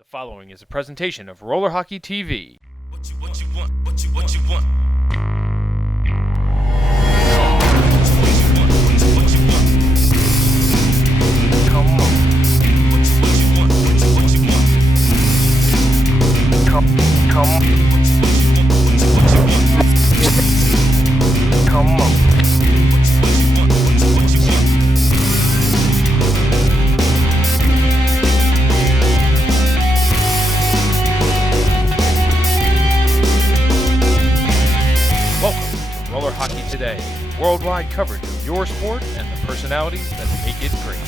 The following is a presentation of Roller Hockey TV. What you want? What you want? Come on. What you want? Come on. Come on. Welcome to Roller Hockey Today, worldwide coverage of your sport and the personalities that make it great.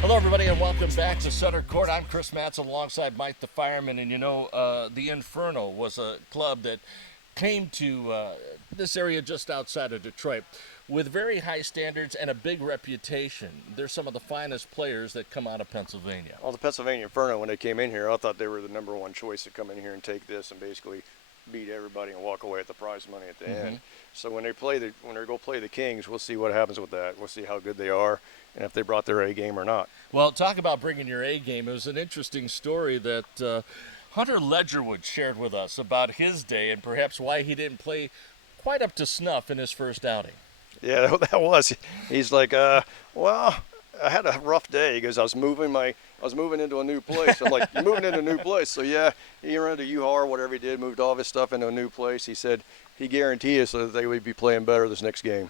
Hello, everybody, and welcome back to Center Court. I'm Chris Matson alongside Mike the Fireman, and the Inferno was a club that came to this area just outside of Detroit with very high standards and a big reputation. They're some of the finest players that come out of Pennsylvania. Well, the Pennsylvania Inferno, when they came in here, I thought they were the number one choice to come in here and take this and basically beat everybody and walk away with the prize money at the end. So when they go play the Kings, we'll see what happens with that. We'll see how good they are and if they brought their A game or not. Well, talk about bringing your A game. It was an interesting story that Hunter Ledgerwood shared with us about his day and perhaps why he didn't play quite up to snuff in his first outing. Yeah, that was. He's like, well, I had a rough day because I was moving into a new place. I'm like, you're moving into a new place? So yeah, he ran to U-Haul or whatever he did, moved all of his stuff into a new place. He said he guaranteed us that they would be playing better this next game.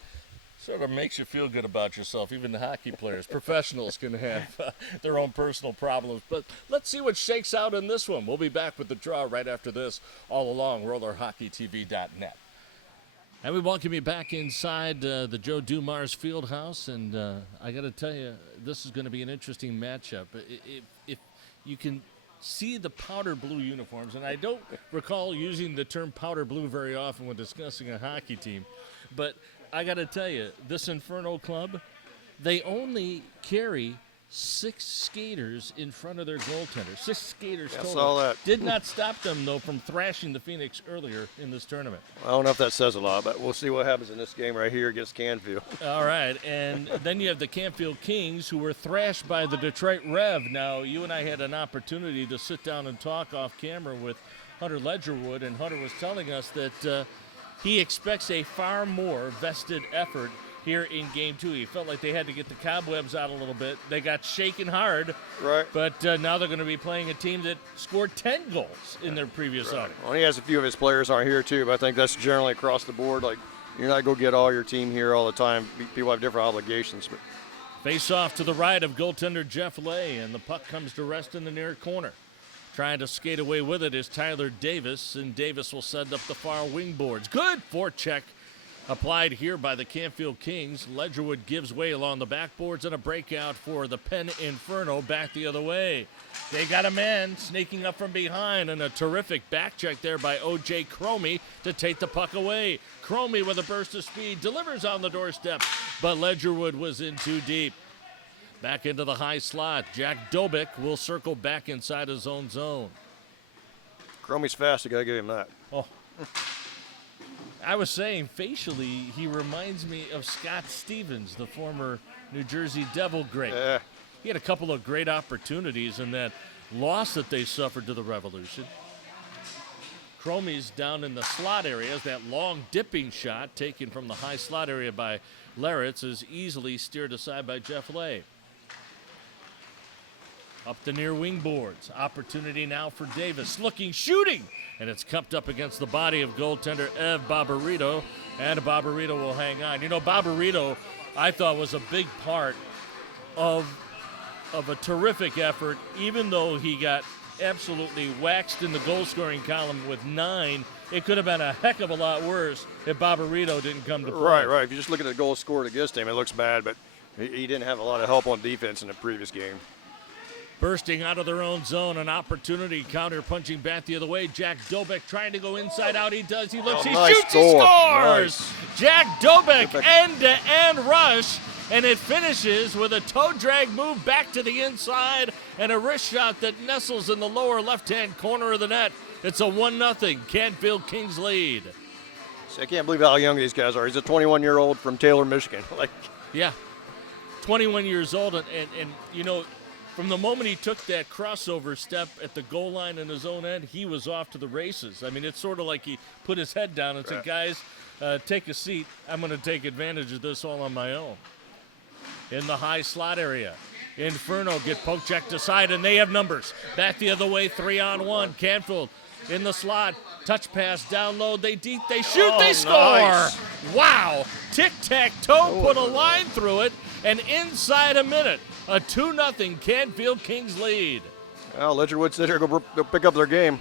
Sort of makes you feel good about yourself. Even the hockey players, professionals can have their own personal problems. But let's see what shakes out in this one. We'll be back with the draw right after this, all along RollerHockeyTV.net. And we welcome you back inside the Joe Dumars Fieldhouse. And I got to tell you, this is going to be an interesting matchup. If you can see the powder blue uniforms, and I don't recall using the term powder blue very often when discussing a hockey team, but I got to tell you, this Inferno club, they only carry 6 skaters in front of their goaltender. 6 skaters total. I saw that. Did not stop them, though, from thrashing the Phoenix earlier in this tournament. I don't know if that says a lot, but we'll see what happens in this game right here against Canfield. All right, and then you have the Canfield Kings, who were thrashed by the Detroit Rev. Now, you and I had an opportunity to sit down and talk off camera with Hunter Ledgerwood, and Hunter was telling us that he expects a far more vested effort here in Game 2. He felt like they had to get the cobwebs out a little bit. They got shaken hard, right? But now they're going to be playing a team that scored 10 goals in their previous outing. Well, he has a few of his players aren't here too, but I think that's generally across the board. Like, you're not going to get all your team here all the time. People have different obligations. But face off to the right of goaltender Jeff Lay, and the puck comes to rest in the near corner. Trying to skate away with it is Tyler Davis, and Davis will send up the far wing boards. Good forecheck applied here by the Canfield Kings. Ledgerwood gives way along the backboards and a breakout for the Penn Inferno back the other way. They got a man sneaking up from behind, and a terrific back check there by O.J. Cromie to take the puck away. Cromie with a burst of speed delivers on the doorstep, but Ledgerwood was in too deep. Back into the high slot. Jack Dobick will circle back inside his own zone. Cromie's fast. You got to give him that. Oh. I was saying, facially, he reminds me of Scott Stevens, the former New Jersey Devil great. Yeah. He had a couple of great opportunities in that loss that they suffered to the Revolution. Cromie's down in the slot area. That long dipping shot taken from the high slot area by Laritz is easily steered aside by Jeff Lay. Up the near wing boards. Opportunity now for Davis. Looking, shooting! And it's cupped up against the body of goaltender Ev Barbarito. And Barbarito will hang on. You know, Barbarito, I thought, was a big part of a terrific effort, even though he got absolutely waxed in the goal-scoring column with 9. It could have been a heck of a lot worse if Barbarito didn't come to play. Right. If you just look at the goal scored against him, it looks bad, but he didn't have a lot of help on defense in the previous game. Bursting out of their own zone, an opportunity, counter-punching back the other way. Jack Dobick trying to go inside out. He does. He looks. He shoots. He scores. Nice. Jack Dobick, end-to-end rush, and it finishes with a toe drag move back to the inside and a wrist shot that nestles in the lower left-hand corner of the net. It's a 1-0 Canfield Kings lead. See, I can't believe how young these guys are. He's a 21-year-old from Taylor, Michigan. Like, Yeah, 21 years old, and you know, from the moment he took that crossover step at the goal line in his own end, he was off to the races. I mean, it's sort of like he put his head down and said, guys, take a seat. I'm going to take advantage of this all on my own. In the high slot area, Inferno get poke checked aside, and they have numbers. Back the other way, 3-on-1. Canfield in the slot. Touch pass down low. They shoot, they score. Nice. Wow. Tic-tac-toe put a line through it, and inside a minute, a 2-0 Canfield Kings lead. well, Ledgerwood said here go pick up their game.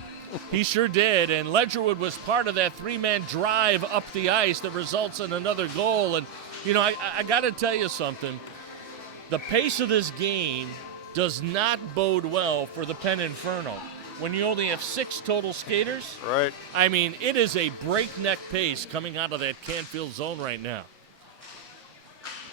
He sure did, and Ledgerwood was part of that three-man drive up the ice that results in another goal. And, you know, I got to tell you something. The pace of this game does not bode well for the Penn Inferno. When you only have 6 total skaters, Right. I mean, it is a breakneck pace coming out of that Canfield zone right now.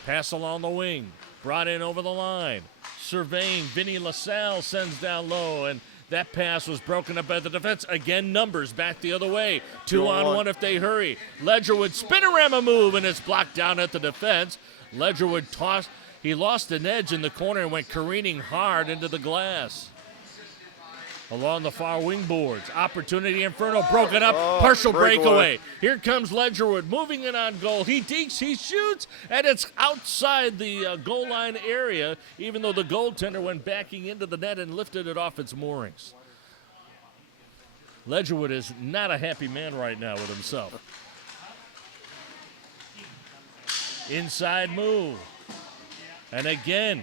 Pass along the wing, brought in over the line. Surveying, Vinny LaSalle sends down low, and that pass was broken up by the defense. Again, numbers back the other way. 2-on-1 if they hurry. Ledgerwood spinorama move, and it's blocked down at the defense. Ledgerwood tossed. He lost an edge in the corner and went careening hard into the glass. Along the far wing boards. Opportunity, Inferno broken up. Partial breakaway. Here comes Ledgerwood moving in on goal. He dekes, he shoots, and it's outside the goal line area, even though the goaltender went backing into the net and lifted it off its moorings. Ledgerwood is not a happy man right now with himself. Inside move. And again,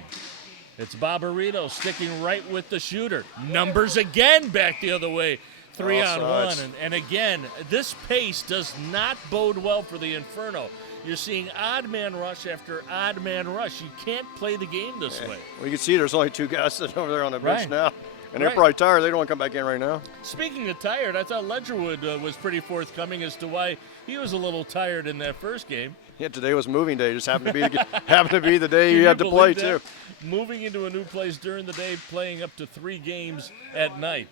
it's Barbarito sticking right with the shooter. Numbers again back the other way. 3-on-1. And again, this pace does not bode well for the Inferno. You're seeing odd man rush after odd man rush. You can't play the game this way. Well, you can see there's only 2 guys sitting over there on the bench Right. now. And they're Right. probably tired. They don't want to come back in right now. Speaking of tired, I thought Ledgerwood was pretty forthcoming as to why he was a little tired in that first game. Yeah, today was moving day. Just happened to be the day Can you had to play, believe too. that? Moving into a new place during the day, playing up to 3 games at night.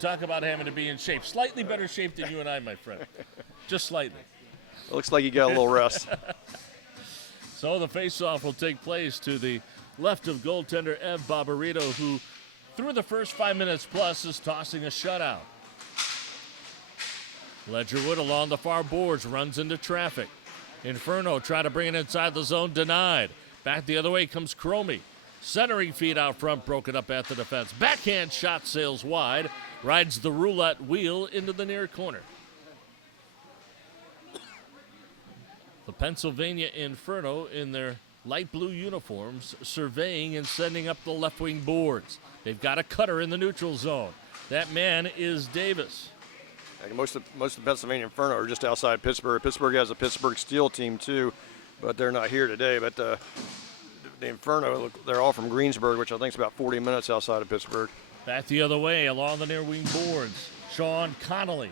Talk about having to be in shape. Slightly better shape than you and I, my friend. Just slightly. It looks like you got a little rest. So the faceoff will take place to the left of goaltender Ev Barbarito, who through the first 5 minutes plus is tossing a shutout. Ledgerwood along the far boards runs into traffic. Inferno try to bring it inside the zone, denied. Back the other way comes Cromie. Centering feed out front, broken up at the defense. Backhand shot sails wide, rides the roulette wheel into the near corner. The Pennsylvania Inferno in their light blue uniforms, surveying and sending up the left wing boards. They've got a cutter in the neutral zone. That man is Davis. Like most of the Pennsylvania Inferno are just outside Pittsburgh. Pittsburgh has a Pittsburgh Steel team too, but they're not here today. But the Inferno, they're all from Greensburg, which I think is about 40 minutes outside of Pittsburgh. Back the other way along the near wing boards. Sean Connolly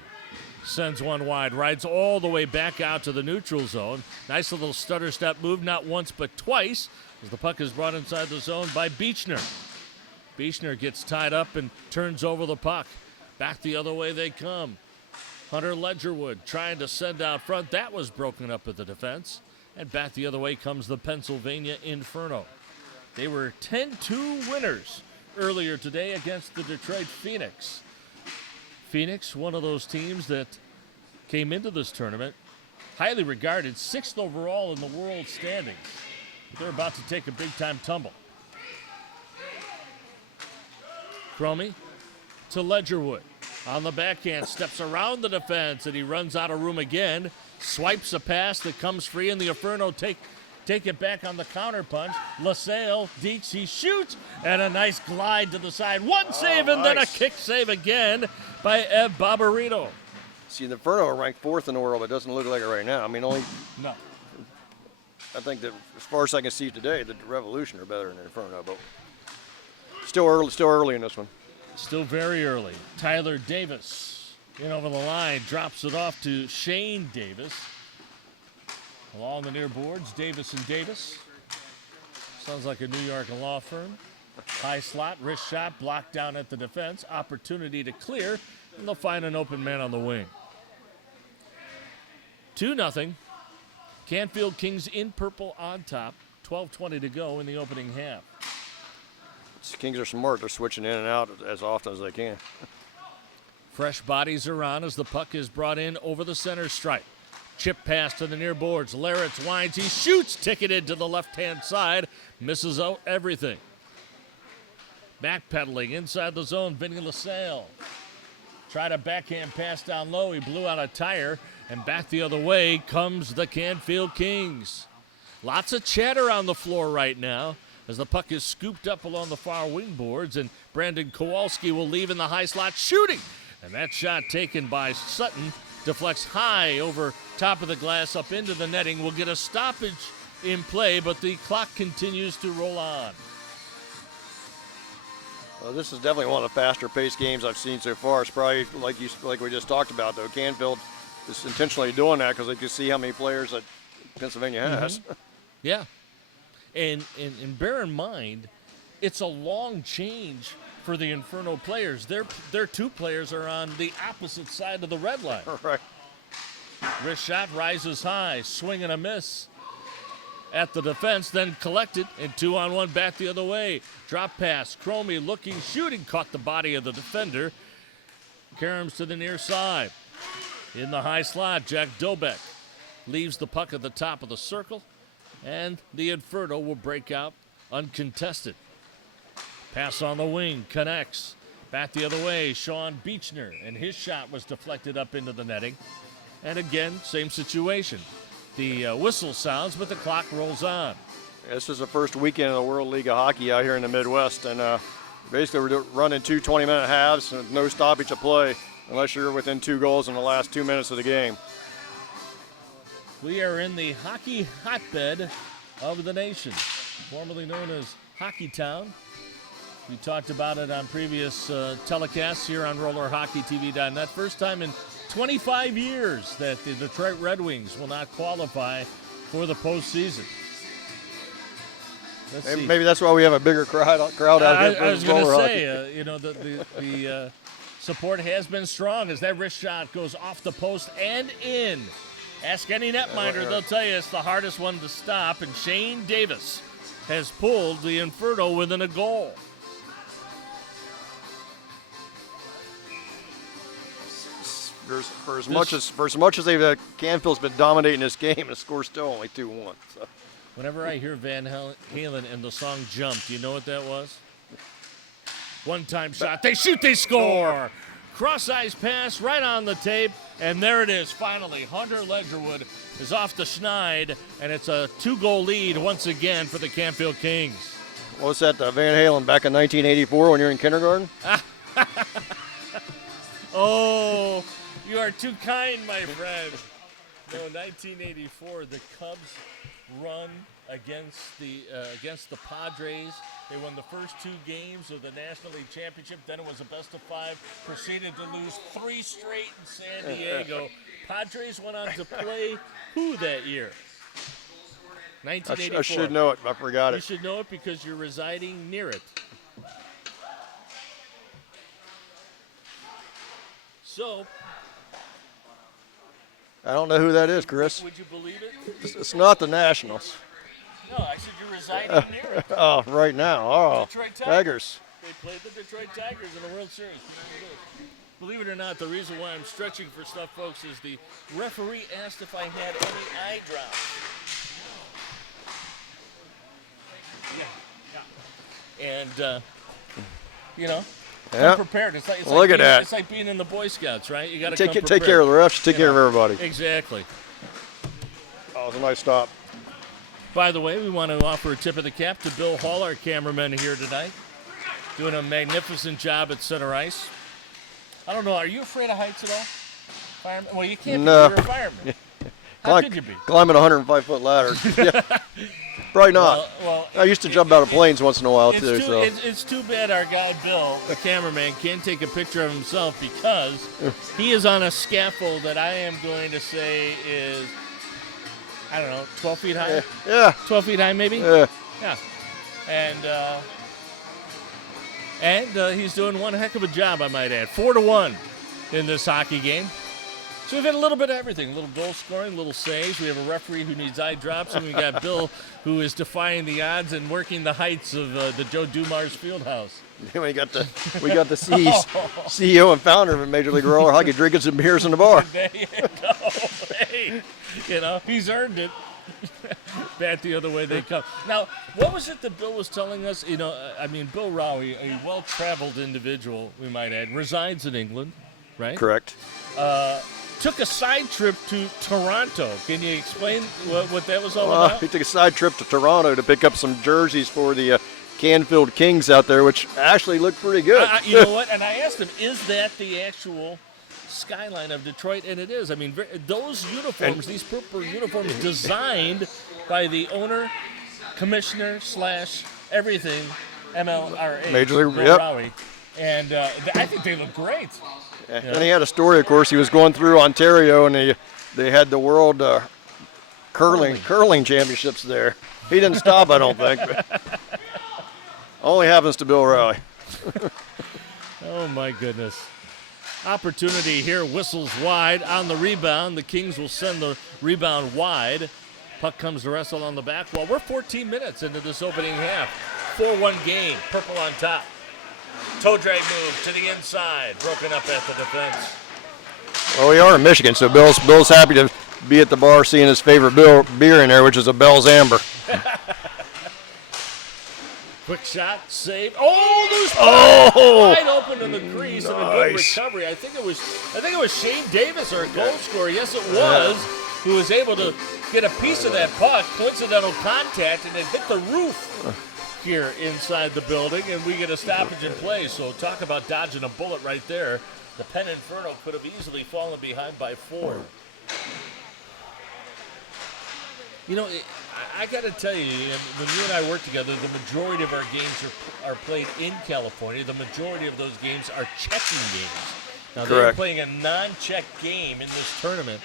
sends one wide, rides all the way back out to the neutral zone. Nice little stutter step move, not once but twice, as the puck is brought inside the zone by Beechner. Beechner gets tied up and turns over the puck. Back the other way they come. Hunter Ledgerwood trying to send out front. That was broken up at the defense. And back the other way comes the Pennsylvania Inferno. They were 10-2 winners earlier today against the Detroit Phoenix. Phoenix, one of those teams that came into this tournament highly regarded, 6th overall in the world standings. They're about to take a big-time tumble. Cromie to Ledgerwood. On the backhand, steps around the defense, and he runs out of room again. Swipes a pass that comes free, and the Inferno take it back on the counter punch. LaSalle dekes, he shoots, and a nice glide to the side. One save, and then a kick save again by Ev Barbarito. See, the Inferno are ranked 4th in the world, but it doesn't look like it right now. I mean, No. I think that as far as I can see today, the Revolution are better than the Inferno, but still early in this one. Still very early. Tyler Davis in over the line, drops it off to Shane Davis. Along the near boards, Davis and Davis. Sounds like a New York law firm. High slot, wrist shot, blocked down at the defense. Opportunity to clear, and they'll find an open man on the wing. 2-0. Canfield Kings in purple on top. 12:20 to go in the opening half. The Kings are smart. They're switching in and out as often as they can. Fresh bodies are on as the puck is brought in over the center stripe. Chip pass to the near boards. Larritz winds. He shoots. Ticketed to the left-hand side. Misses out everything. Backpedaling inside the zone. Vinny LaSalle. Tried a backhand pass down low. He blew out a tire. And back the other way comes the Canfield Kings. Lots of chatter on the floor right now as the puck is scooped up along the far wing boards. And Brandon Kowalski will leave in the high slot shooting. And that shot taken by Sutton deflects high over top of the glass up into the netting. Will get a stoppage in play, but the clock continues to roll on. Well, this is definitely one of the faster-paced games I've seen so far. It's probably like we just talked about, though. Canfield is intentionally doing that because they can see how many players that Pennsylvania has. Yeah, and bear in mind, it's a long change for the Inferno players. Their 2 players are on the opposite side of the red line. Right. Wrist shot rises high, swing and a miss at the defense, then collected, and 2-on-1 back the other way. Drop pass, Cromie looking, shooting, caught the body of the defender. Karams to the near side. In the high slot, Jack Dobek leaves the puck at the top of the circle, and the Inferno will break out uncontested. Pass on the wing, connects. Back the other way, Sean Beechner, and his shot was deflected up into the netting. And again, same situation. The whistle sounds, but the clock rolls on. This is the first weekend of the World League of Hockey out here in the Midwest, and basically we're running 2 20-minute halves and no stoppage of play unless you're within 2 goals in the last 2 minutes of the game. We are in the hockey hotbed of the nation, formerly known as Hockey Town. We talked about it on previous telecasts here on RollerHockeyTV.net. First time in 25 years that the Detroit Red Wings will not qualify for the postseason. Let's see. Maybe that's why we have a bigger crowd out here. I was going to say, the support has been strong as that wrist shot goes off the post and in. Ask any netminder, they'll tell you it's the hardest one to stop, and Shane Davis has pulled the Inferno within a goal. For as much as they've Canfield's been dominating this game, the score's still only 2-1. So. Whenever I hear Van Halen and the song "Jump," do you know what that was? One-time shot. They shoot. They score. Cross-ice pass right on the tape, and there it is. Finally, Hunter Ledgerwood is off the schneid, and it's a 2-goal lead once again for the Canfield Kings. What was that, Van Halen back in 1984 when you were in kindergarten? Oh, you are too kind, my friend. No, 1984, the Cubs run against the Padres. They won the first 2 games of the National League Championship. Then it was a best-of-5. Proceeded to lose 3 straight in San Diego. Padres went on to play who that year? 1984. I should know it. I forgot it. You should know it because you're residing near it. So, I don't know who that is, Chris. would you believe it? It's not the Nationals. No, I said you're residing near it. Oh, right now. Oh, Detroit Tigers. They played the Detroit Tigers in the World Series. Believe it or not, the reason why I'm stretching for stuff, folks, is the referee asked if I had any eye drops. Yeah. And, Yeah. come prepared. It's Look like at that. It's like being in the Boy Scouts, right? You got to Take care of the refs. Take care of everybody. Exactly. Oh, it was a nice stop. By the way, we want to offer a tip of the cap to Bill Hall, our cameraman here tonight. Doing a magnificent job at center ice. I don't know, are you afraid of heights at all? Fireman? Well, you can't No. be. You're a fireman. How could you be? Climbing a 105-foot ladder. Yeah. Probably not. Well, I used to jump out of planes once in a while, too. It's too bad our guy Bill, the cameraman, can't take a picture of himself because he is on a scaffold that I am going to say is, I don't know, 12 feet high? Yeah. 12 feet high, maybe? Yeah. Yeah. And he's doing one heck of a job, I might add. 4-1 in this hockey game. So we've had a little bit of everything, a little goal scoring, a little saves. We have a referee who needs eye drops, and we got Bill who is defying the odds and working the heights of the Joe Dumars Fieldhouse. we got the CEO and founder of Major League Roller Hockey drinking some beers in the bar. There you go. Hey, he's earned it. Back the other way they come. Now, what was it that Bill was telling us? Bill Rowie, a well-traveled individual, we might add, resides in England, right? Correct. Took a side trip to Toronto. Can you explain what that was all about? He took a side trip to Toronto to pick up some jerseys for the Canfield Kings out there, which actually looked pretty good. You know what? And I asked him, is that the actual skyline of Detroit? And it is. I mean, those uniforms, these purple uniforms, designed by the owner, commissioner / everything, MLRH, Major League, Bill Rowie. And I think they look great. Yeah. And he had a story, of course. He was going through Ontario, and they had the world curling championships there. He didn't stop, I don't think. But only happens to Bill Rowie. Oh, my goodness. Opportunity here, whistles wide on the rebound. The Kings will send the rebound wide. Puck comes to wrestle on the back wall. We're 14 minutes into this opening half. 4-1 game, purple on top. Toe drag move to the inside, broken up at the defense. Well, we are in Michigan, so Bill's happy to be at the bar seeing his favorite beer in there, which is a Bell's Amber. Quick shot, save. Oh, loose puck! Wide open in the crease and a good recovery. I think it was Shane Davis, our goal scorer. Yes, it was. Who was able to get a piece of that puck, coincidental contact, and it hit the roof here inside the building, and we get a stoppage in play. So talk about dodging a bullet right there. The Penn Inferno could have easily fallen behind by 4. I got to tell you, when you and I work together, the majority of our games are played in California. The majority of those games are checking games. Now, they're playing a non-check game in this tournament,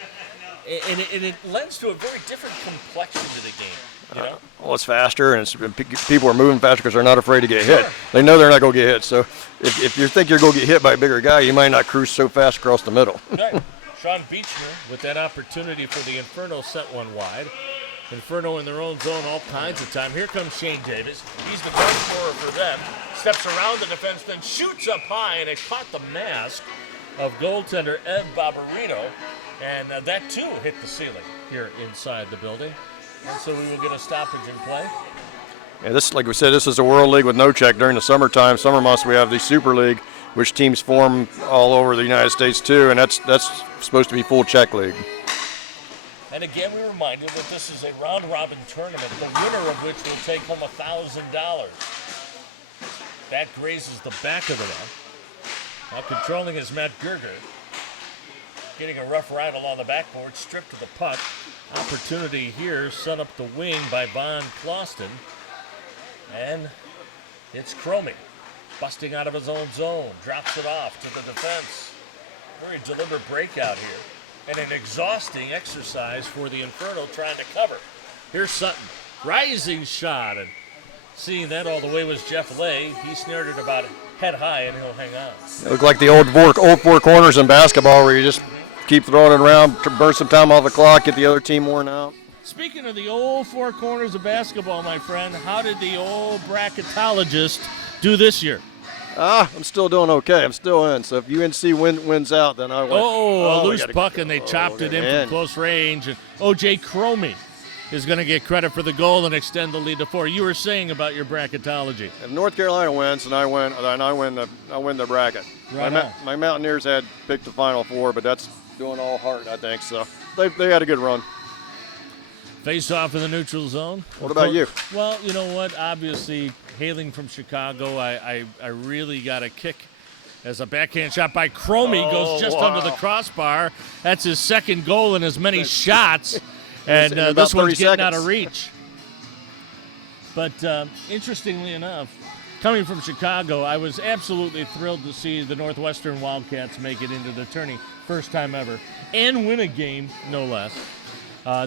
and it lends to a very different complexion to the game. Well, it's faster, and people are moving faster because they're not afraid to get hit. They know they're not going to get hit. So if you think you're going to get hit by a bigger guy, you might not cruise so fast across the middle. Right. Sean Beechner with that opportunity for the Inferno sent one wide. Inferno in their own zone all kinds of time. Here comes Shane Davis. He's the goal scorer for them. Steps around the defense, then shoots up high, and it caught the mask of goaltender Ed Barbarino. And that, too, hit the ceiling here inside the building. And so we will get a stoppage in play. Yeah, this, like we said, this is a World League with no check during the summertime. Summer months we have the Super League, which teams form all over the United States too, and that's supposed to be full check league. And again, we're reminded that this is a round-robin tournament, the winner of which will take home $1,000. That grazes the back of the net. Now controlling is Matt Gerger. Getting a rough ride along the backboard, stripped to the puck. Opportunity here, set up the wing by Von Clauston. And it's Cromie, busting out of his own zone, drops it off to the defense. Very deliberate breakout here. And an exhausting exercise for the Inferno trying to cover. Here's Sutton, rising shot, and seeing that all the way was Jeff Lay. He snared it about head high, and he'll hang on. It looked like the old four corners in basketball where you just keep throwing it around, burn some time off the clock, get the other team worn out. Speaking of the old four corners of basketball, my friend, how did the old bracketologist do this year? I'm still doing okay. I'm still in. So if UNC wins out, then I win. A loose puck, and they chopped it in from close range. And O.J. Cromie is going to get credit for the goal and extend the lead to 4. You were saying about your bracketology. If North Carolina wins, and I win the bracket. Right my Mountaineers had picked the Final Four, but that's doing all heart, I think. So they had a good run. Face off in the neutral zone. What about you? Well, you know what? Obviously, hailing from Chicago, I really got a kick as a backhand shot by Cromie goes just under the crossbar. That's his second goal in as many shots, and this one's getting out of reach. But interestingly enough, coming from Chicago, I was absolutely thrilled to see the Northwestern Wildcats make it into the tourney, first time ever, and win a game, no less.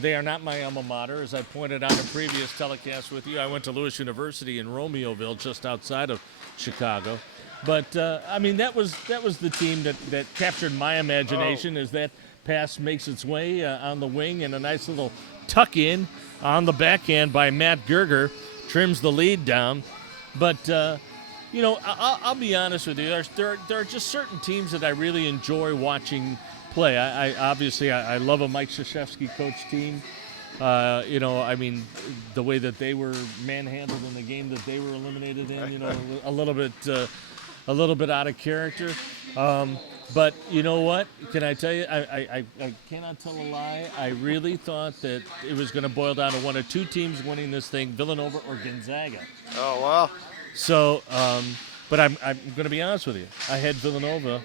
They are not my alma mater, as I pointed out in previous telecasts with you. I went to Lewis University in Romeoville, just outside of Chicago. But, that was the team that captured my imagination, is that pass makes its way on the wing, and a nice little tuck in on the backhand by Matt Gerger trims the lead down. But I'll be honest with you. There are just certain teams that I really enjoy watching play. I obviously love a Mike Krzyzewski coach team. The way that they were manhandled in the game that they were eliminated in, a little bit out of character. But you know what? Can I tell you? I cannot tell a lie. I really thought that it was going to boil down to one of two teams winning this thing: Villanova or Gonzaga. Oh wow! So, but I'm going to be honest with you. I had Villanova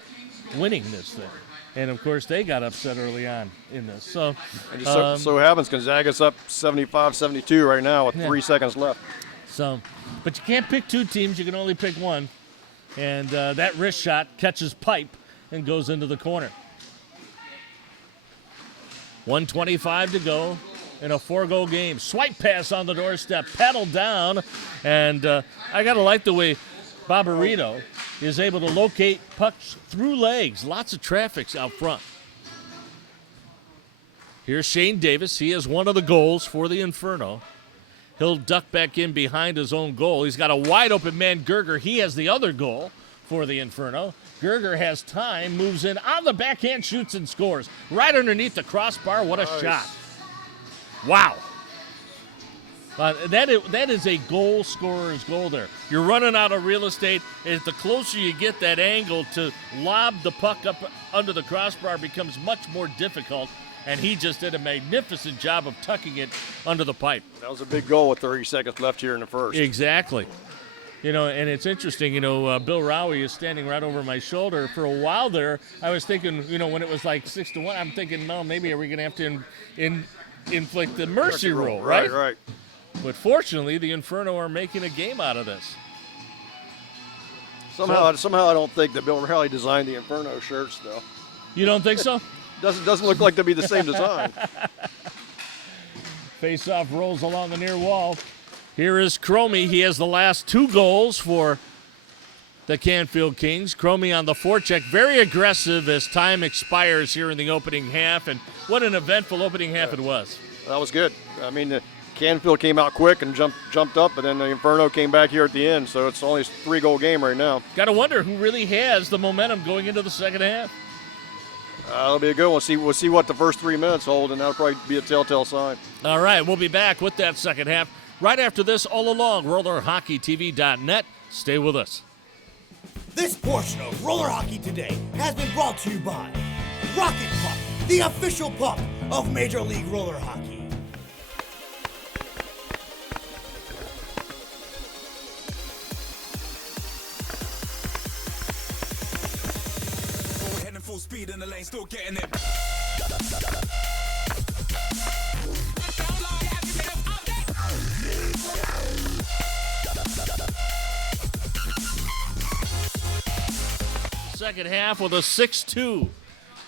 winning this thing. And, of course, they got upset early on in this. So, it just so happens Gonzaga's up 75-72 right now with 3 seconds left. So, but you can't pick two teams. You can only pick one. And that wrist shot catches pipe and goes into the corner. 1:25 to go in a 4-goal game. Swipe pass on the doorstep, paddle down. And I got to like the way Barbarito is able to locate pucks through legs. Lots of traffic out front. Here's Shane Davis. He has one of the goals for the Inferno. He'll duck back in behind his own goal. He's got a wide open man, Gerger. He has the other goal for the Inferno. Gerger has time, moves in on the backhand, shoots and scores. Right underneath the crossbar. What a shot. Wow. That is a goal scorer's goal there. You're running out of real estate, and the closer you get that angle to lob the puck up under the crossbar becomes much more difficult, and he just did a magnificent job of tucking it under the pipe. That was a big goal with 30 seconds left here in the first. Exactly. And it's interesting, Bill Rowie is standing right over my shoulder. For a while there, I was thinking, when it was like 6-1, I'm thinking, no, maybe are we going to have to inflict the mercy rule, right? Right. But fortunately, the Inferno are making a game out of this. Somehow I don't think that Bill Rowley designed the Inferno shirts, though. You don't think so? Doesn't look like they'll be the same design. Face-off rolls along the near wall. Here is Cromie. He has the last 2 goals for the Canfield Kings. Cromie on the forecheck, very aggressive as time expires here in the opening half. And what an eventful opening half it was. That was good. I mean, Canfield came out quick and jumped up, and then the Inferno came back here at the end. So it's only a 3-goal game right now. Got to wonder who really has the momentum going into the second half. It'll be a good one. We'll see what the first 3 minutes hold, and that'll probably be a telltale sign. All right, we'll be back with that second half right after this. All along RollerHockeyTV.net. Stay with us. This portion of Roller Hockey Today has been brought to you by Rocket Puck, the official puck of Major League Roller Hockey. Full speed in the lane, still getting it. Second half with a 6-2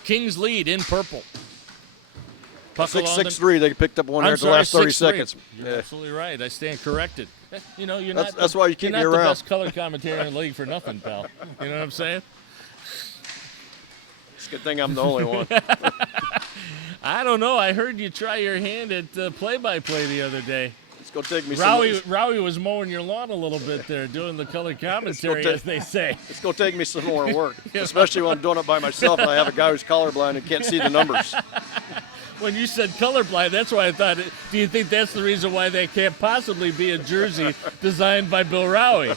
Kings lead in purple. 6-3. They picked up one there at the last 30 seconds. You're absolutely right. I stand corrected. You're not. That's why you keep me You're not around. the best color commentator in the league for nothing, pal. You know what I'm saying? It's a good thing I'm the only one. I don't know. I heard you try your hand at play-by-play the other day. It's going to take me Rowie was mowing your lawn a little bit there, doing the color commentary, as they say. It's going to take me some more work, especially when I'm doing it by myself and I have a guy who's colorblind and can't see the numbers. When you said colorblind, that's why I thought, do you think that's the reason why they can't possibly be a jersey designed by Bill Rowie,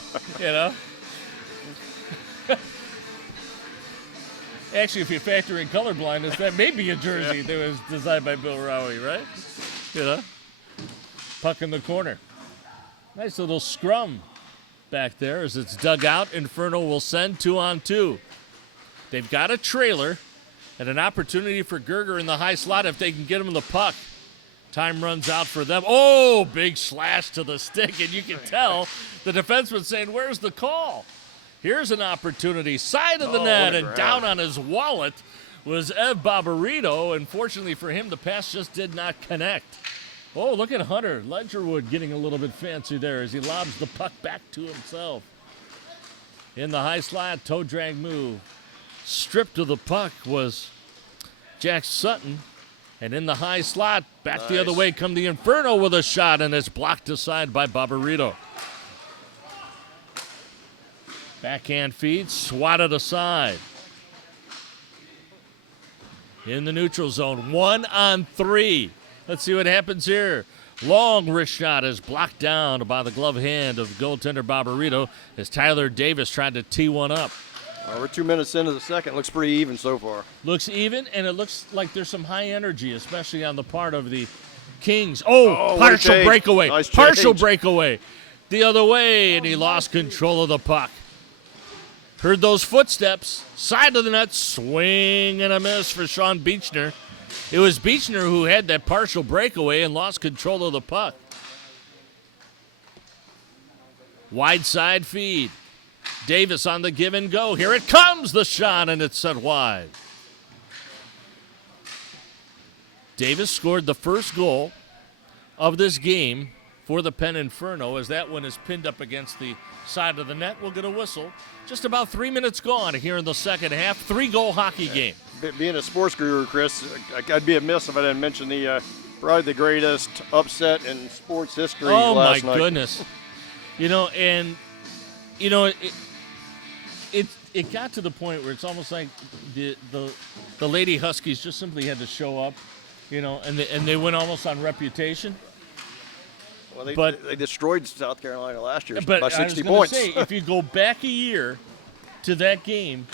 Actually, if you factor in colorblindness, that may be a jersey that was designed by Bill Rowie, right? Puck in the corner. Nice little scrum back there as it's dug out. Inferno will send 2-on-2. They've got a trailer and an opportunity for Gerger in the high slot if they can get him the puck. Time runs out for them. Oh, big slash to the stick, and you can tell the defenseman saying, where's the call? Here's an opportunity. Side of the net and down on his wallet was Ev Barbarito. Unfortunately for him, the pass just did not connect. Oh, look at Hunter Ledgerwood getting a little bit fancy there as he lobs the puck back to himself. In the high slot, toe drag move. Stripped of the puck was Jack Sutton. And in the high slot, back the other Nice. way come the Inferno with a shot, and it's blocked aside by Barbarito. Backhand feed, swatted aside. In the neutral zone, 1-on-3. Let's see what happens here. Long wrist shot is blocked down by the glove hand of goaltender Barbarito as Tyler Davis tried to tee one up. We're 2 minutes into the second. Looks pretty even so far. Looks even, and it looks like there's some high energy, especially on the part of the Kings. Oh, what a partial change. breakaway. Nice Partial change. breakaway. The other way, and he lost control of the puck. Heard those footsteps. Side of the net, swing and a miss for Sean Beechner. It was Beechner who had that partial breakaway and lost control of the puck. Wide side feed. Davis on the give and go. Here it comes, the shot, and it's set wide. Davis scored the first goal of this game for the Penn Inferno as that one is pinned up against the side of the net. We'll get a whistle. Just about 3 minutes gone here in the second half. 3-goal hockey game. Being a sports guru, Chris, I'd be amiss if I didn't mention the probably the greatest upset in sports history Oh, last my night. goodness. It got to the point where it's almost like the Lady Huskies just simply had to show up, and they went almost on reputation. Well, But- they destroyed South Carolina last year But by I was 60 gonna points. say, if you go back a year to that game,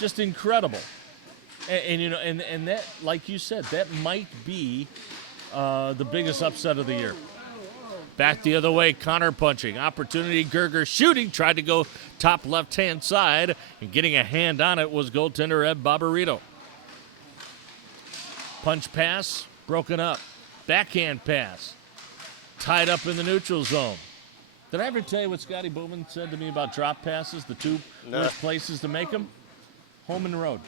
just incredible. And that, like you said, that might be the biggest upset of the year. Back the other way, Connor punching. Opportunity, Gerger shooting. Tried to go top left-hand side, and getting a hand on it was goaltender Ed Barbarito. Punch pass, broken up. Backhand pass, tied up in the neutral zone. Did I ever tell you what Scotty Bowman said to me about drop passes, the two No. worst places to make them? Home and road.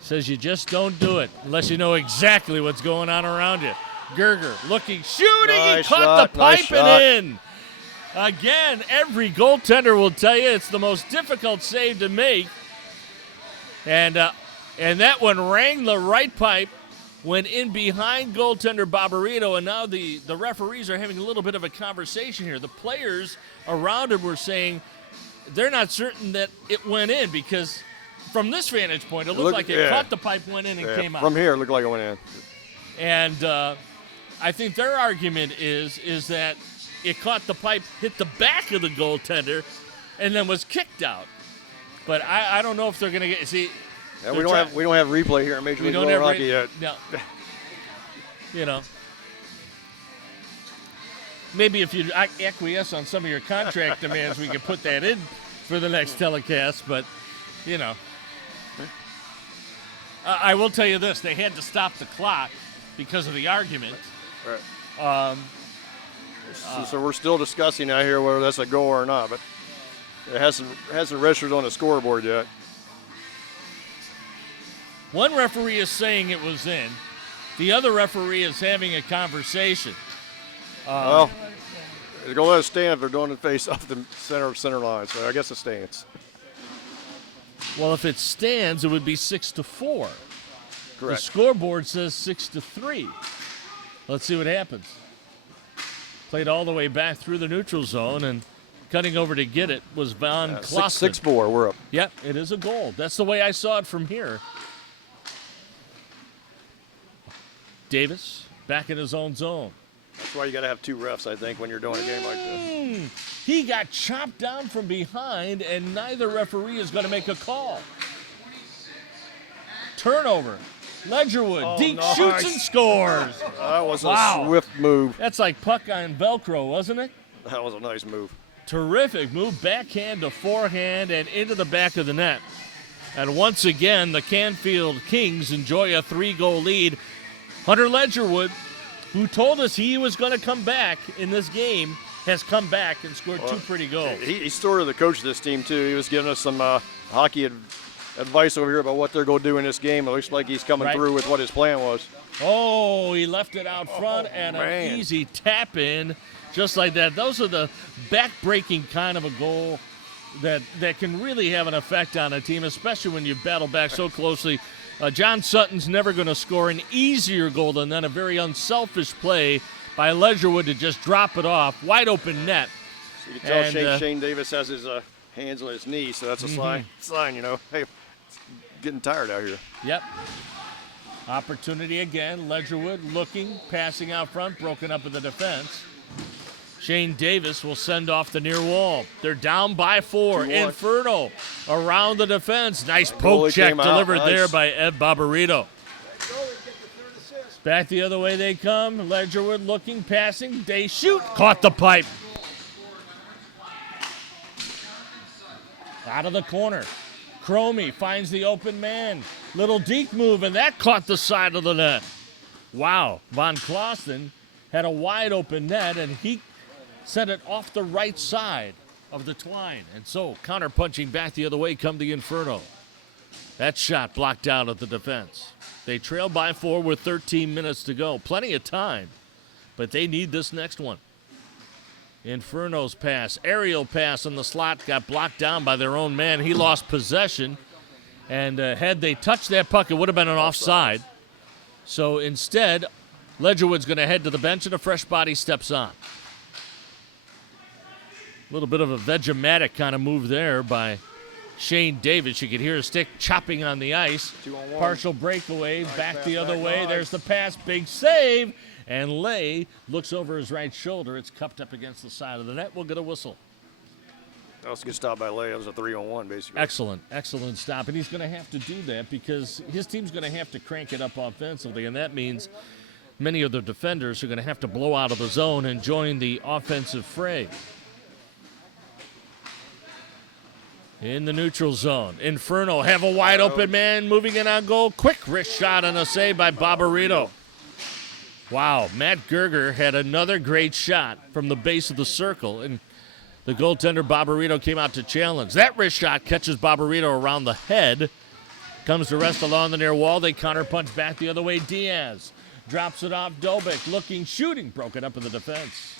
Says you just don't do it unless you know exactly what's going on around you. Gerger looking, shooting, Nice he caught shot, the nice pipe shot. and in. Again, every goaltender will tell you it's the most difficult save to make. And that one rang the right pipe, went in behind goaltender Barbarito, and now the referees are having a little bit of a conversation here. The players around him were saying they're not certain that it went in because from this vantage point, it looked like it caught the pipe, went in, and came out. From here, it looked like it went in. And I think their argument is that it caught the pipe, hit the back of the goaltender, and then was kicked out. But I don't know if they're going to get – see, Yeah, we don't have replay here in Major we League don't Roller have Hockey yet. No. Maybe if you acquiesce on some of your contract demands, we could put that in for the next telecast. But, I will tell you this. They had to stop the clock because of the argument. Right. So we're still discussing out here whether that's a goal or not, but it hasn't registered on the scoreboard yet. One referee is saying it was in. The other referee is having a conversation. Well, they're going to let it stand if they're doing it face off the center line, so I guess it stands. Well, if it stands, it would be 6-4. The Correct. scoreboard says 6-3. Let's see what happens. Played all the way back through the neutral zone, and cutting over to get it was Von Klossen. 6-4, we're up. Yep, it is a goal. That's the way I saw it from here. Davis back in his own zone. That's why you got to have two refs, I think, when you're doing a game like this. He got chopped down from behind, and neither referee is going to make a call. Turnover. Ledgerwood deep nice. shoots and scores. That was Wow. a swift move. That's like puck on Velcro, wasn't it? That was a nice move. Terrific move, backhand to forehand and into the back of the net. And once again, the Canfield Kings enjoy a 3-goal lead. Hunter Ledgerwood, who told us he was going to come back in this game, has come back and scored two pretty goals. He's sort of the coach of this team, too. He was giving us some hockey advice over here about what they're going to do in this game. It looks like he's coming Right. through with what his plan was. Oh, he left it out front and man. an easy tap in just like that. Those are the back-breaking kind of a goal that can really have an effect on a team, especially when you battle back so closely John Sutton's never going to score an easier goal than that. A very unselfish play by Ledgerwood to just drop it off. Wide open net. So you can tell Shane Davis has his hands on his knees, so that's a sign, you know, hey, it's getting tired out here. Yep. Opportunity again. Ledgerwood looking, passing out front, broken up in the defense. Shane Davis will send off the near wall. They're down by 4. Inferno around the defense. Nice poke check delivered there by Ed Barbarito. Back the other way they come. Ledgerwood looking, passing. They shoot. Caught the pipe. Out of the corner. Cromie finds the open man. Little deke move, and that caught the side of the net. Wow. Von Klosten had a wide open net, and he sent it off the right side of the twine. And so, counter-punching back the other way come the Inferno. That shot blocked out at the defense. They trail by 4 with 13 minutes to go. Plenty of time, but they need this next one. Inferno's pass, aerial pass in the slot, got blocked down by their own man. He lost possession, and had they touched that puck, it would have been an offside. So instead, Ledgerwood's going to head to the bench, and a fresh body steps on. A little bit of a Vegematic kind of move there by Shane Davis. You could hear his stick chopping on the ice. 2-on-1. Partial breakaway, back the other way. There's the pass, big save. And Lay looks over his right shoulder. It's cupped up against the side of the net. We'll get a whistle. That was a good stop by Lay. That was a 3-on-1, basically. Excellent stop. And he's going to have to do that because his team's going to have to crank it up offensively. And that means many of the defenders are going to have to blow out of the zone and join the offensive fray. In the neutral zone, Inferno have a wide open man moving in on goal. Quick wrist shot and a save by Barbarito. Wow, Matt Gerger had another great shot from the base of the circle, and the goaltender Barbarito came out to challenge. That wrist shot catches Barbarito around the head. Comes to rest along the near wall. They counterpunch back the other way. Diaz drops it off. Dobik looking, shooting, broken up in the defense.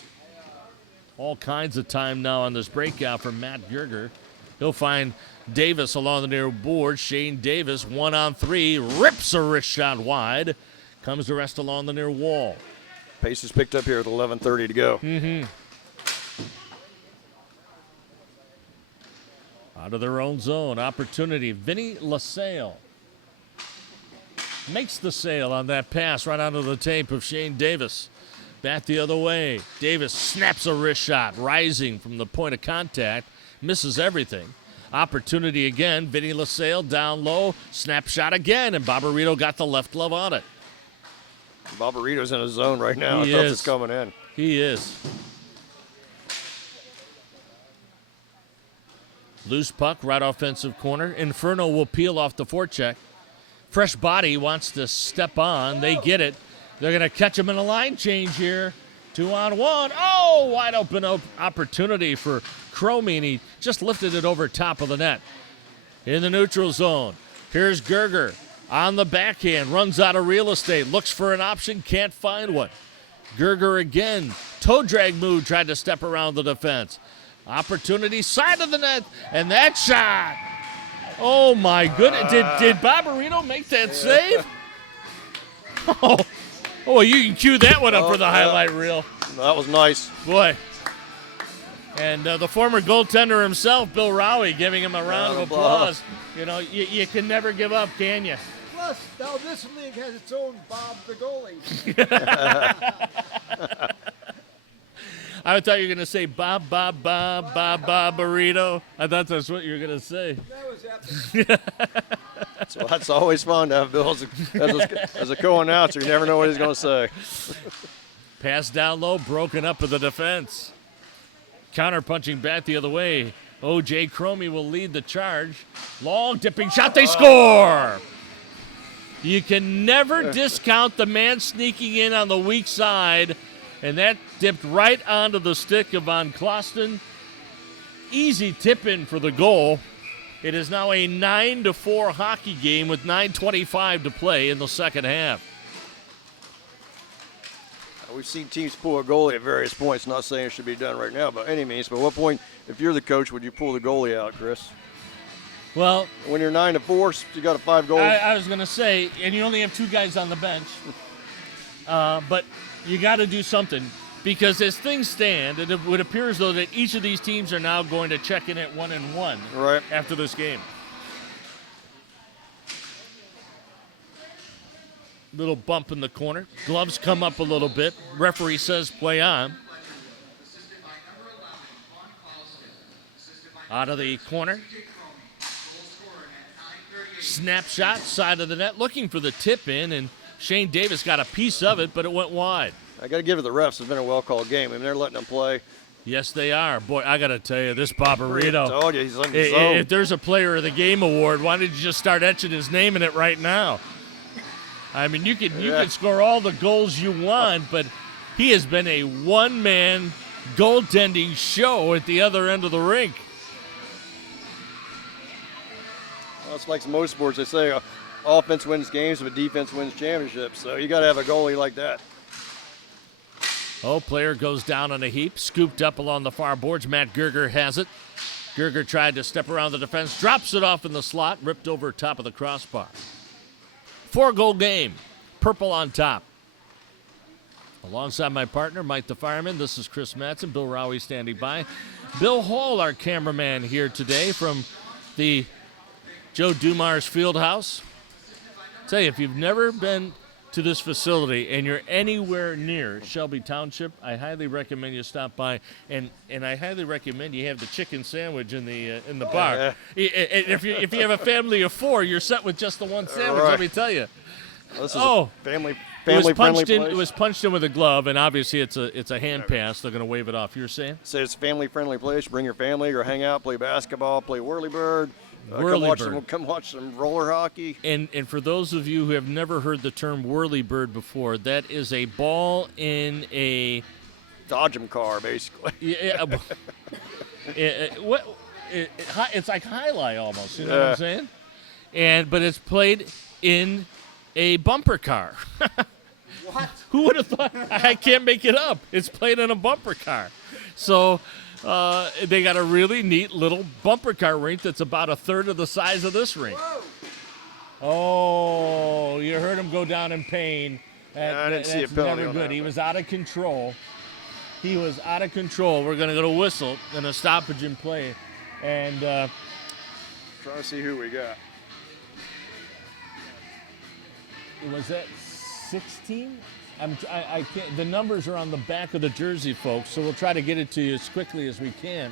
All kinds of time now on this breakout for Matt Gerger. He'll find Davis along the near board. Shane Davis, 1-on-3, rips a wrist shot wide. Comes to rest along the near wall. Pace is picked up here with 11:30 to go. Out of their own zone, opportunity. Vinny LaSalle makes the sale on that pass right onto the tape of Shane Davis. Back the other way. Davis snaps a wrist shot, rising from the point of contact. Misses everything. Opportunity again. Vinny LaSalle down low. Snap shot again, and Barbarito got the left glove on it. Barbarito's in his zone right now. I thought it's coming in. He is. Loose puck, right offensive corner. Inferno will peel off the forecheck. Fresh body wants to step on. They get it. They're going to catch him in a line change here. 2-on-1. Oh, wide open opportunity for Cromie, and he just lifted it over top of the net. In the neutral zone, here's Gerger on the backhand, runs out of real estate, looks for an option, can't find one. Gerger again, toe drag move, tried to step around the defense. Opportunity, side of the net, and that shot. Oh, my goodness. Did Barbarito make that save? Oh, you can cue that one up for the highlight reel. That was nice. Boy. And the former goaltender himself, Bill Rowie, giving him a round of applause. You know, you can never give up, can you? Plus, now this league has its own Bob the goalie. I thought you were going to say Bob Burrito. I thought that's what you were going to say. That was epic. So that's always fun to have Bill as a co-announcer. You never know what he's going to say. Pass down low, broken up in the defense. Counter-punching back the other way. O.J. Cromie will lead the charge. Long dipping shot, they score! You can never discount the man sneaking in on the weak side, and that dipped right onto the stick of Von Klosten. Easy tip-in for the goal. It is now a 9-4 hockey game with 9:25 to play in the second half. We've seen teams pull a goalie at various points. Not saying it should be done right now by any means, but at what point, if you're the coach, would you pull the goalie out, Chris? Well, When you're 9-4, you got a 5 goal. I was going to say, and you only have 2 guys on the bench, but you got to do something because as things stand, it would appear as though that each of these teams are now going to check in at 1-1 Right. after this game. Little bump in the corner. Gloves come up a little bit. Referee says play on. Out of the corner. Snapshot, side of the net, looking for the tip in, and Shane Davis got a piece of it, but it went wide. I got to give it the refs. It's been a well-called game. I mean, they're letting them play. Yes, they are. Boy, I got to tell you, this Barbarito. I told you, he's on his own. If there's a Player of the Game award, why did you just start etching his name in it right now? I mean, you can score all the goals you want, but he has been a one-man goaltending show at the other end of the rink. Well, it's like most sports. They say offense wins games, but defense wins championships. So you got to have a goalie like that. Oh, player goes down on a heap, scooped up along the far boards. Matt Gerger has it. Gerger tried to step around the defense, drops it off in the slot, ripped over top of the crossbar. 4-goal game, purple on top. Alongside my partner, Mike the Fireman, this is Chris Mattson, Bill Rowie standing by. Bill Hall, our cameraman here today from the Joe Dumars Fieldhouse. Tell you, if you've never been to this facility and you're anywhere near Shelby Township, I highly recommend you stop by, and I highly recommend you have the chicken sandwich in the bar. Yeah. If you have a family of 4, you're set with just the one sandwich. Right. Let me tell you. This is a family friendly place. It was punched in with a glove, and obviously it's a hand pass. They're going to wave it off. You're saying? Say it's a family friendly place. Bring your family or hang out, play basketball, play whirlybird. Whirlybird. Come watch some roller hockey. And for those of you who have never heard the term whirlybird before, that is a ball in a Dodge 'em car, basically. It's like highlight almost. You know what I'm saying? But it's played in a bumper car. What? Who would have thought? I can't make it up. It's played in a bumper car. So they got a really neat little bumper car rink that's about a third of the size of this rink. Oh, you heard him go down in pain. I didn't see a That's penalty never on good. that, He but- was out of control. He was out of control. We're going to go to whistle and a stoppage in play. And Trying to see who we got. was that 16? I can't. The numbers are on the back of the jersey, folks. So we'll try to get it to you as quickly as we can.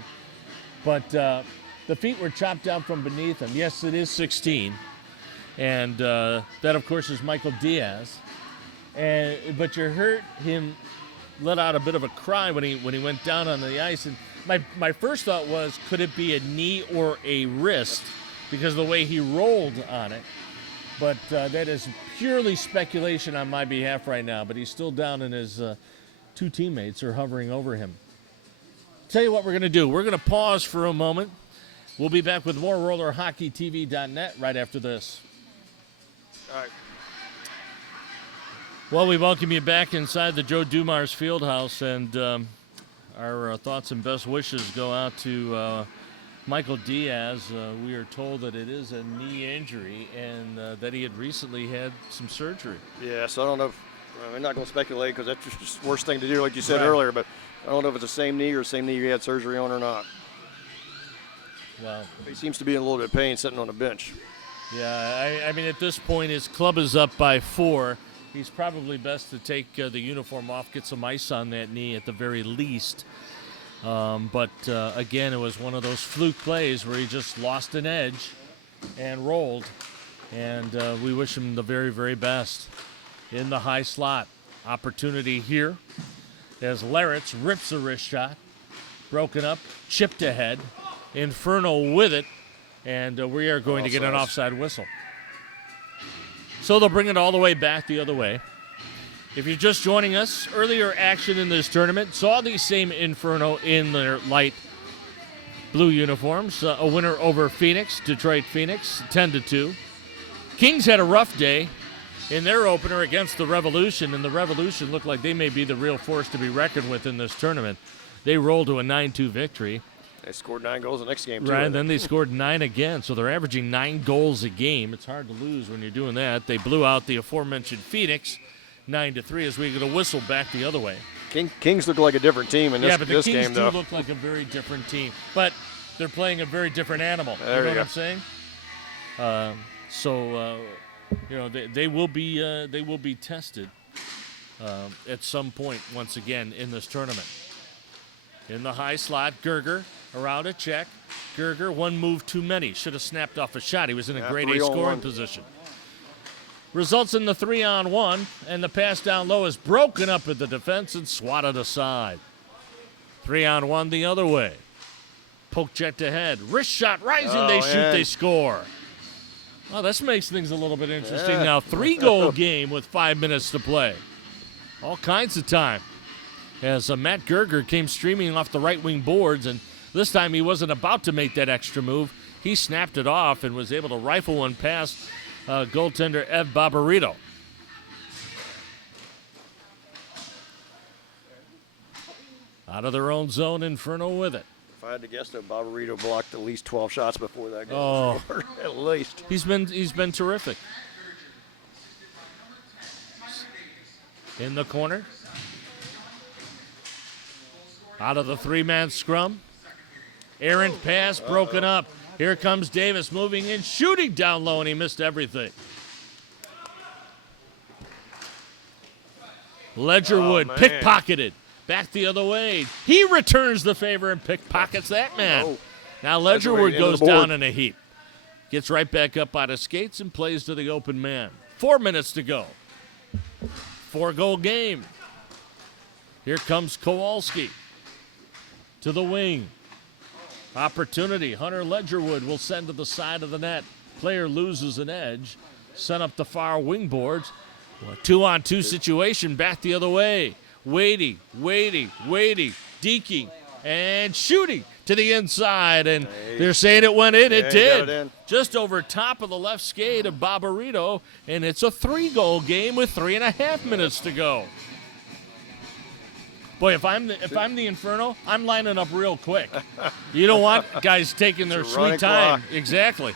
But the feet were chopped out from beneath him. Yes, it is 16, and that, of course, is Michael Diaz. But you heard him let out a bit of a cry when he went down on the ice. And my first thought was, could it be a knee or a wrist? Because of the way he rolled on it. But that is purely speculation on my behalf right now. But he's still down, and his 2 teammates are hovering over him. Tell you what we're going to do. We're going to pause for a moment. We'll be back with more RollerHockeyTV.net right after this. All right. Well, we welcome you back inside the Joe Dumars Fieldhouse, and our thoughts and best wishes go out to Michael Diaz. We are told that it is a knee injury and that he had recently had some surgery. Yeah, so I don't know if, I'm not going to speculate because that's just the worst thing to do, like you said Right. earlier, but I don't know if it's the same knee or the same knee he had surgery on or not. Well, He seems to be in a little bit of pain sitting on the bench. yeah, I mean, at this point, his club is up by 4. He's probably best to take the uniform off, get some ice on that knee at the very least. But again, it was one of those fluke plays where he just lost an edge and rolled. And we wish him the very, very best in the high slot. Opportunity here as Laritz rips a wrist shot. Broken up, chipped ahead. Inferno with it. And we are going to get an offside whistle. So they'll bring it all the way back the other way. If you're just joining us, earlier action in this tournament saw the same Inferno in their light blue uniforms. A winner over Phoenix, Detroit Phoenix, 10-2. Kings had a rough day in their opener against the Revolution, and the Revolution looked like they may be the real force to be reckoned with in this tournament. They rolled to a 9-2 victory. They scored 9 goals the next game, too. Right, and then they scored 9 again, so they're averaging 9 goals a game. It's hard to lose when you're doing that. They blew out the aforementioned Phoenix 9-3 as we get a whistle back the other way. Kings look like a different team in this, Yeah, but the this Kings game, do though. look like a very different team. But they're playing a very different animal. There you know you what go. I'm saying? They will be tested at some point once again in this tournament. In the high slot, Gerger around a check. Gerger, one move too many. Should have snapped off a shot. He was in a grade A 3-on-1. scoring position. Results in the 3-on-1, and the pass down low is broken up at the defense and swatted aside. 3-on-1 the other way. Poke check to head. Wrist shot rising. They shoot, they score. Well, this makes things a little bit interesting now. 3-goal game with 5 minutes to play. All kinds of time. As Matt Gerger came streaming off the right wing boards, and this time he wasn't about to make that extra move. He snapped it off and was able to rifle one past goaltender Ev Barbarito. Out of their own zone, Inferno with it. If I had to guess, though, Barbarito blocked at least 12 shots before that game. Oh. At least. He's been terrific. In the corner. Out of the 3-man scrum. Errant pass broken up. Here comes Davis moving in, shooting down low, and he missed everything. Ledgerwood pickpocketed. Back the other way. He returns the favor and pickpockets that man. Oh. Now Ledgerwood Ledgerwood goes into the board. down in a heap. Gets right back up out of skates and plays to the open man. 4 minutes to go. 4-goal game. Here comes Kowalski. To the wing. Opportunity. Hunter Ledgerwood will send to the side of the net. Player loses an edge. Sent up the far wing boards. Well, 2-on-2 situation. Back the other way. Waiting. Deking. And shooting to the inside. And they're saying it went in. Yeah, It he did. got it in. Just over top of the left skate of Barbarito. And it's a 3-goal game with 3.5 minutes to go. Boy, if I'm the Inferno, I'm lining up real quick. You don't want guys taking their It's a running sweet time. clock. Exactly.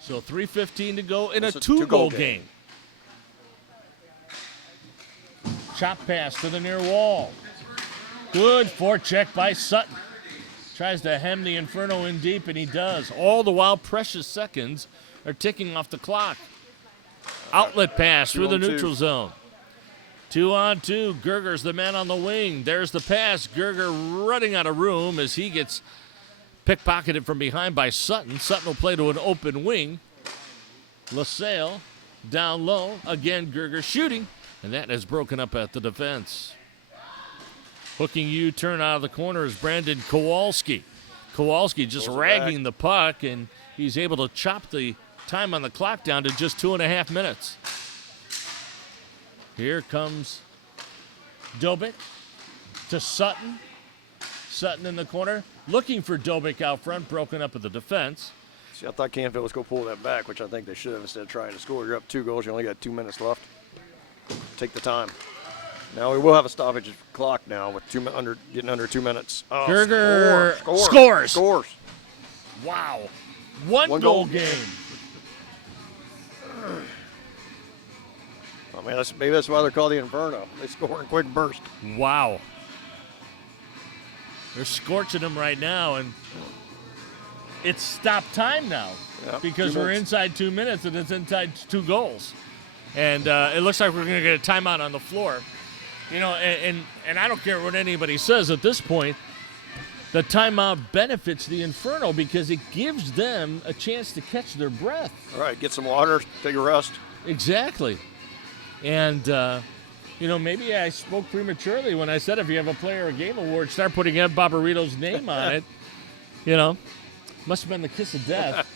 So 3:15 to go in It's a a 2-goal two-goal game. game. Chop pass to the near wall. Good forecheck by Sutton. Tries to hem the Inferno in deep, and he does. All the while, precious seconds are ticking off the clock. Outlet pass through the 2-on-2. neutral zone. 2-on-2. Gerger's the man on the wing. There's the pass. Gerger running out of room as he gets pickpocketed from behind by Sutton. Sutton will play to an open wing. LaSalle down low. Again, Gerger shooting. And that is broken up at the defense. Hooking U-turn out of the corner is Brandon Kowalski. Kowalski just Pulls it ragging the puck, and he's able to chop the time on the clock down to just 2.5 minutes. Here comes Dobick to Sutton. Sutton in the corner, looking for Dobick out front, broken up at the defense. See, I thought Canfield was going to pull that back, which I think they should have instead of trying to score. You're up 2 goals. You only got 2 minutes left. Take the time. Now we will have a stoppage clock now with getting under 2 minutes. Oh, Gerger scores. Wow. One goal game. I mean, maybe that's why they're called the Inferno. They score in quick burst. Wow. They're scorching them right now, and it's stop time now Yep, because 2 we're minutes. inside 2 minutes and it's inside 2 goals. And it looks like we're going to get a timeout on the floor. You know, and I don't care what anybody says at this point, the timeout benefits the Inferno because it gives them a chance to catch their breath. All right, get some water, take a rest. Exactly. And, you know, maybe I spoke prematurely when I said if you have a Player of Game award, start putting Ed Barbarito's name on it. You know, must have been the kiss of death.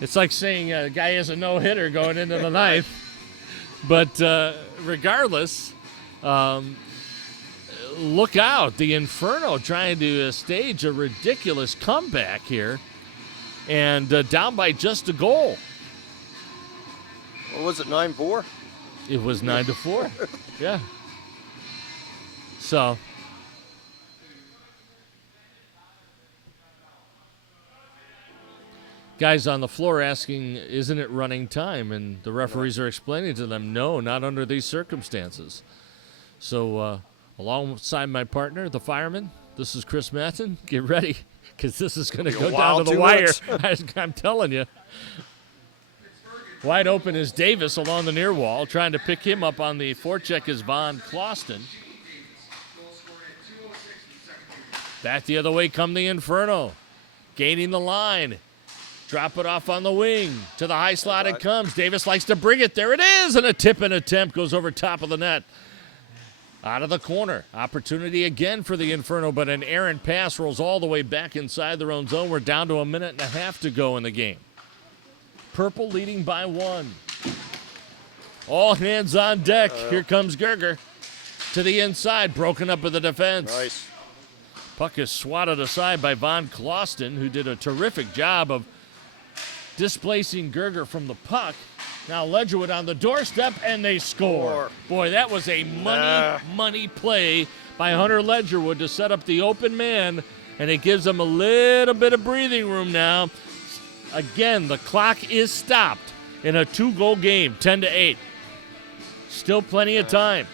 It's like saying a guy has a no-hitter going into the ninth. But regardless, look out. The Inferno trying to stage a ridiculous comeback here. And down by just a goal. What was it, 9-4? It was 9-4. Yeah. So Guys on the floor asking, isn't it running time? And the referees are explaining to them, no, not under these circumstances. So alongside my partner, the fireman, this is Chris Matson. Get ready, because this is going to go down to the wire. I'm telling you. Wide open is Davis along the near wall. Trying to pick him up on the forecheck is Von Clauston. Back the other way come the Inferno. Gaining the line. Drop it off on the wing. To the high slot it comes. Davis likes to bring it. There it is. And a tip-in attempt goes over top of the net. Out of the corner. Opportunity again for the Inferno, but an errant pass rolls all the way back inside their own zone. We're down to 1.5 minutes to go in the game. Purple leading by 1. All hands on deck. Here comes Gerger. To the inside. Broken up with the defense. Nice. Puck is swatted aside by Von Clauston, who did a terrific job of displacing Gerger from the puck. Now Ledgerwood on the doorstep, and they score. Boy, that was a money play by Hunter Ledgerwood to set up the open man, and it gives them a little bit of breathing room now. Again, the clock is stopped in a 2-goal game, 10-8. Still plenty of time.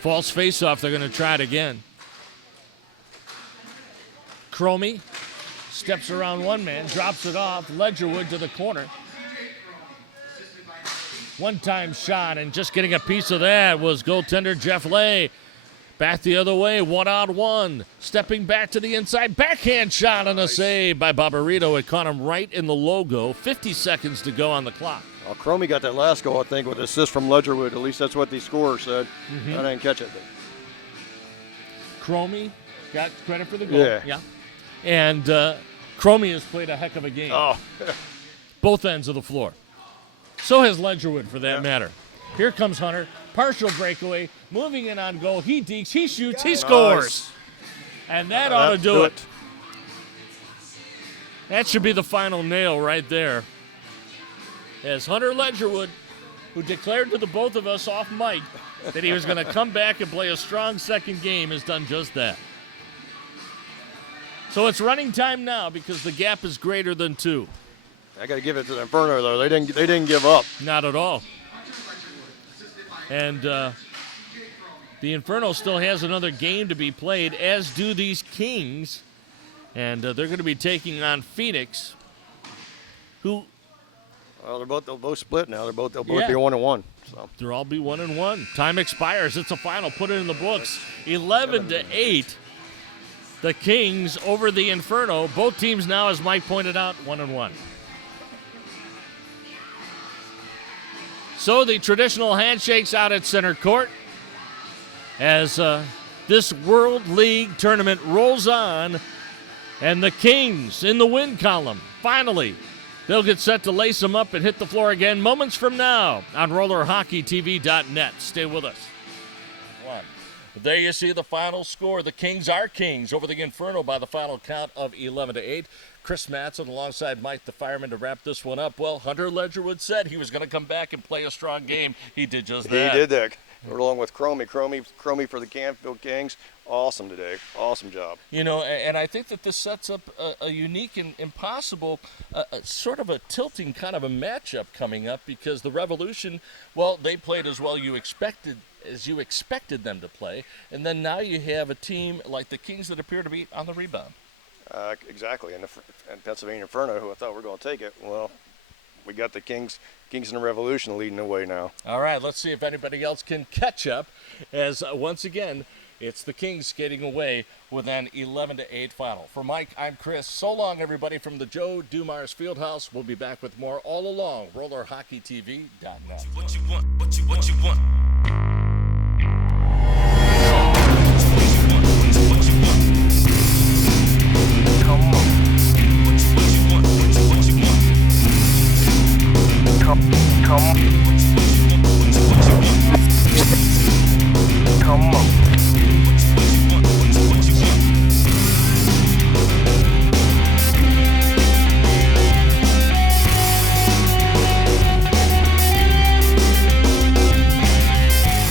False face-off, they're going to try it again. Cromie steps around one man, drops it off. Ledgerwood to the corner. One-time shot, and just getting a piece of that was goaltender Jeff Lay. Back the other way, 1-on-1. Stepping back to the inside. Backhand shot and a save by Barbarito. It caught him right in the logo. 50 seconds to go on the clock. Well, Cromie got that last goal, I think, with assist from Ledgerwood. At least that's what the scorer said. I didn't catch it. Cromie got credit for the goal. Yeah. And Cromie has played a heck of a game. Oh. Both ends of the floor. So has Ledgerwood, for that matter. Here comes Hunter. Partial breakaway. Moving in on goal. He dekes. He shoots. He scores. And that ought to do it. That should be the final nail right there. As Hunter Ledgerwood, who declared to the both of us off mic that he was going to come back and play a strong second game, has done just that. So it's running time now because the gap is greater than 2. I got to give it to the Inferno, though. They didn't give up. Not at all. And the Inferno still has another game to be played, as do these Kings. And they're going to be taking on Phoenix, who... Well, they'll both split now. They'll both be 1-1. So they'll all be 1-1. Time expires. It's a final. Put it in the books. 11-8. The Kings over the Inferno. Both teams now, as Mike pointed out, 1-1. So the traditional handshakes out at center court as this World League tournament rolls on, and the Kings in the win column. Finally, they'll get set to lace them up and hit the floor again moments from now on RollerHockeyTV.net. Stay with us. There you see the final score. The Kings are Kings over the Inferno by the final count of 11-8. Chris Matson alongside Mike the Fireman to wrap this one up. Well, Hunter Ledgerwood said he was going to come back and play a strong game. He did just that. He did that. Along with Cromie for the Canfield Kings. Awesome today. Awesome job. You know, and I think that this sets up a unique and impossible, sort of a tilting kind of a matchup coming up, because the Revolution, well, they played as well as you expected them to play, and then now you have a team like the Kings that appear to be on the rebound. Exactly, and Pennsylvania Inferno, who I thought were going to take it. Well, we got the Kings and the Revolution leading the way now. All right, let's see if anybody else can catch up, as once again, it's the Kings skating away with an 11-8 final. For Mike, I'm Chris. So long, everybody, from the Joe Dumars Fieldhouse. We'll be back with more all along RollerHockeyTV.net. What you want? What you want?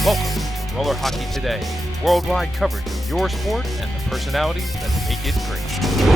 Welcome to Roller Hockey Today, worldwide coverage of your sport and the personalities that make it great.